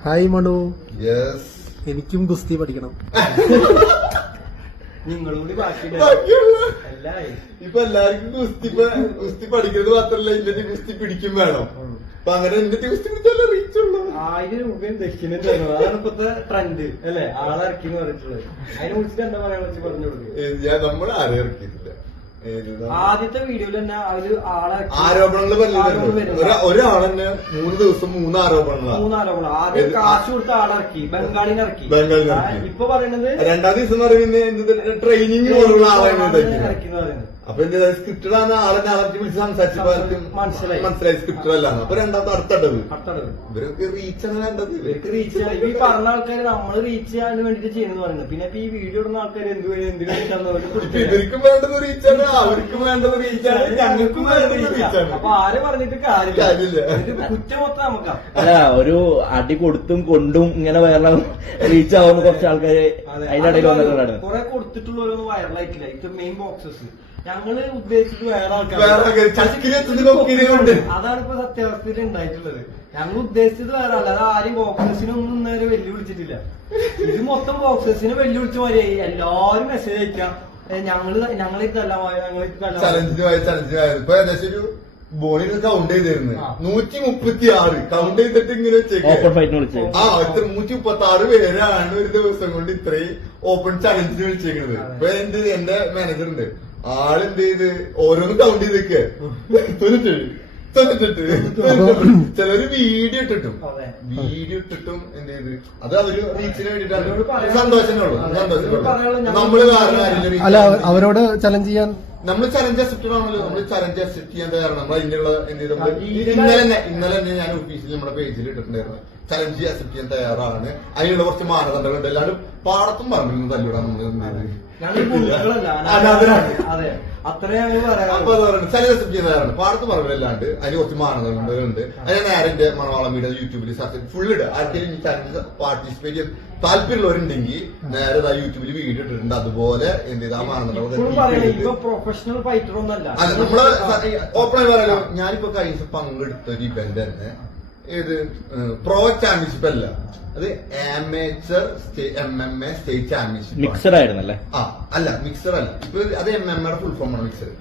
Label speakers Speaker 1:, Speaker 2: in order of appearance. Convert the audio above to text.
Speaker 1: Hi Manu.
Speaker 2: Yes,
Speaker 1: എനിക്കും ഗുസ്തി പഠിക്കണം.
Speaker 3: നിങ്ങളൂടി
Speaker 2: ഇപ്പൊ എല്ലാവർക്കും ഗുസ്തി പഠിക്കുന്നത് മാത്രല്ല, ഇന്നത്തെ ഗുസ്തി പിടിക്കും വേണം. അപ്പൊ അങ്ങനെ ഇന്നത്തെ ഗുസ്തി പിടിച്ചാലേ റീച്ച് ഉള്ളൂ.
Speaker 3: 1000 രൂപയും ദക്ഷിണ തരുന്നു. അതാണ് ഇപ്പത്തെ ട്രെൻഡ് അല്ലെ, ആളിറക്കി എന്ന് പറഞ്ഞിട്ടുള്ളത്. അതിനെ കുറിച്ചിട്ട് എന്താ പറയാ പറഞ്ഞു കൊടുക്കുക.
Speaker 2: നമ്മൾ ആരെ ഇറക്കിയിട്ടില്ല.
Speaker 3: ആദ്യത്തെ വീഡിയോയിൽ തന്നെ അവര്
Speaker 2: ആരോപണങ്ങൾ ഒരാളെന്നെ 3 ദിവസം 3 ആരോപണങ്ങളാണ്.
Speaker 3: ആദ്യം കാശ് കൊടുത്ത ആളിറക്കി, ബംഗാളിനെ ഇറക്കി. ഇപ്പൊ പറയുന്നത്
Speaker 2: 2ാം ദിവസം പറയുന്നത് ട്രെയിനിങ് പോലുള്ള ആളാണ്
Speaker 3: ഇറക്കി എന്ന് പറയുന്നത്.
Speaker 2: അപ്പൊ എന്താ സ്ക്രിപ്റ്റഡ് ആണ്, ആളെ ആളെ വിളിച്ച് സംസാരിച്ചപ്പോ മനസ്സിലായി സ്ക്രിപ്റ്റഡ് അല്ലാന്ന്. അപ്പൊ രണ്ടാമത്തെ അടുത്തടവ് ഇവരൊക്കെ റീച്ച് ആണ് വേണ്ടത്.
Speaker 3: ഇവർക്ക് റീച്ച് ഈ പറഞ്ഞ ആൾക്കാര് നമ്മള് റീച്ച് ചെയ്യാൻ വേണ്ടിട്ട് ചെയ്യുന്നു പറയുന്നത്. പിന്നെ ഈ വീഡിയോ ഇടുന്ന ആൾക്കാർ എന്തിനു
Speaker 2: ഇവർക്കും വേണ്ടത് റീച്ചാണ്, അവർക്കും വേണ്ടത് റീച്ചാണ്, ഞങ്ങൾക്കും വേണ്ടത് റീച്ചാണ്.
Speaker 3: അപ്പൊ ആര് പറഞ്ഞിട്ട് കാര്യമില്ല. കുറ്റം മൊത്തം നമുക്കാ.
Speaker 4: അല്ല, ഒരു അടി കൊടുത്തും കൊണ്ടും ഇങ്ങനെ വരണം റീച്ച് ആവുന്ന കുറച്ച് ആൾക്കാര് അതിനിടയിൽ വന്നിട്ടുണ്ടായിരുന്നു.
Speaker 3: കുറെ കൊടുത്തിട്ടുള്ളവരൊന്നും വൈറലായിട്ടില്ല. ഇത് മെയിൻ ബോക്സസ് ഞങ്ങള് ഉദ്ദേശിച്ചത് വേറെ ആൾക്കാർ. അതാണ് ഇപ്പൊ സത്യാവസ്ഥയിൽ ഉണ്ടായിട്ടുള്ളത്. ഞങ്ങൾ ഉദ്ദേശിച്ചത് വേറെ അല്ല. അത് ആരും ബോക്സസിനൊന്നും നേരെ വെല്ലുവിളിച്ചിട്ടില്ല. ഇത് മൊത്തം ബോക്സസിനെ വെല്ലുവിളിച്ച മാതിരിയായി. എല്ലാരും മെസ്സേജ് അയക്കാം, ഞങ്ങളിതല്ല
Speaker 2: ഇപ്പൊ ഏകദേശം ഒരു ബോളിന് കൗണ്ട് ചെയ്തിരുന്നു 136 കൗണ്ട് ചെയ്തിട്ട് ഇങ്ങനെ വെച്ചേക്കും. 136 പേരാണ് ഒരു ദിവസം കൊണ്ട് ഇത്രയും ഓപ്പൺ ചലഞ്ചിന് വിളിച്ചേക്കുന്നത്. ഇപ്പൊ എന്റെ മാനേജർ ഉണ്ട്, ആളെന്ത് ചെയ്ത് ഓരോന്നും കൗണ്ട് ചെയ്തേക്ക് ചിലര് വീഡിയോ ഇട്ടിട്ടും എന്ത് ചെയ്ത് അത് അവര് റീച്ചിന് വേണ്ടിട്ടാണ്. സന്തോഷമുള്ളൂ. നമ്മള്
Speaker 1: അല്ല, അവരോട് ചലഞ്ച് ചെയ്യാൻ
Speaker 2: നമ്മൾ ചലഞ്ച് അക്സെപ്റ്റഡ് ആണല്ലോ. നമ്മൾ ചലഞ്ച് അക്സെപ്റ്റ് ചെയ്യാൻ തയ്യാറാണ്. നമ്മൾ അതിനുള്ള എന്ത് ചെയ്തു, ഇന്നലെ തന്നെ ഞാൻ ഓഫീസിൽ നമ്മുടെ പേജിൽ ഇട്ടിട്ടുണ്ടായിരുന്നു, ചലഞ്ച് അക്സെപ്റ്റ് ചെയ്യാൻ തയ്യാറാണ്. അതിനുള്ള കുറച്ച് മാനദണ്ഡങ്ങളുണ്ട്. എല്ലാവരും പാടത്തും പറഞ്ഞു തല്ലിവിടാൻ നമ്മൾ ചലഞ്ച് അക്സെപ്റ്റ് ചെയ്യാൻ തയ്യാറാണ്. പാടത്തും പറഞ്ഞല്ലാണ്ട് അതിന് കുറച്ച് മാനദണ്ഡങ്ങളുണ്ട്. അതിന് നേരെ എന്റെ മണവാളം വീഡിയോ യൂട്യൂബിൽ ഫുൾ ഇടുക. ആർക്കെങ്കിലും ഈ ചലഞ്ച് പാർട്ടിസിപ്പേറ്റ് ചെയ്യാൻ താല്പര്യമുള്ളവരുണ്ടെങ്കിൽ നേരെ യൂട്യൂബിൽ വീഡിയോ ഇട്ടിട്ടുണ്ട്. അതുപോലെ എന്ത് ചെയ്ത് ആ മാനദണ്ഡം
Speaker 3: പ്രൊഫഷണൽ ഫൈറ്റർ ഒന്നല്ല.
Speaker 2: അല്ല, നമ്മള് ഓപ്പണായി പറയാലോ. ഞാനിപ്പോ കഴിഞ്ഞ പങ്കെടുത്ത ഒരു ഇവന്റ് തന്നെ ഏത് പ്രോ ചാമ്പ്യൻഷിപ്പ് അല്ല, അത് amateur MMA state championship.
Speaker 4: Mixer ആയിരുന്നല്ലേ?
Speaker 2: അല്ല, മിക്സർ അല്ല. ഇപ്പൊ അത് MMA ഫുൾ ഫോം ആണ് മിക്സർ.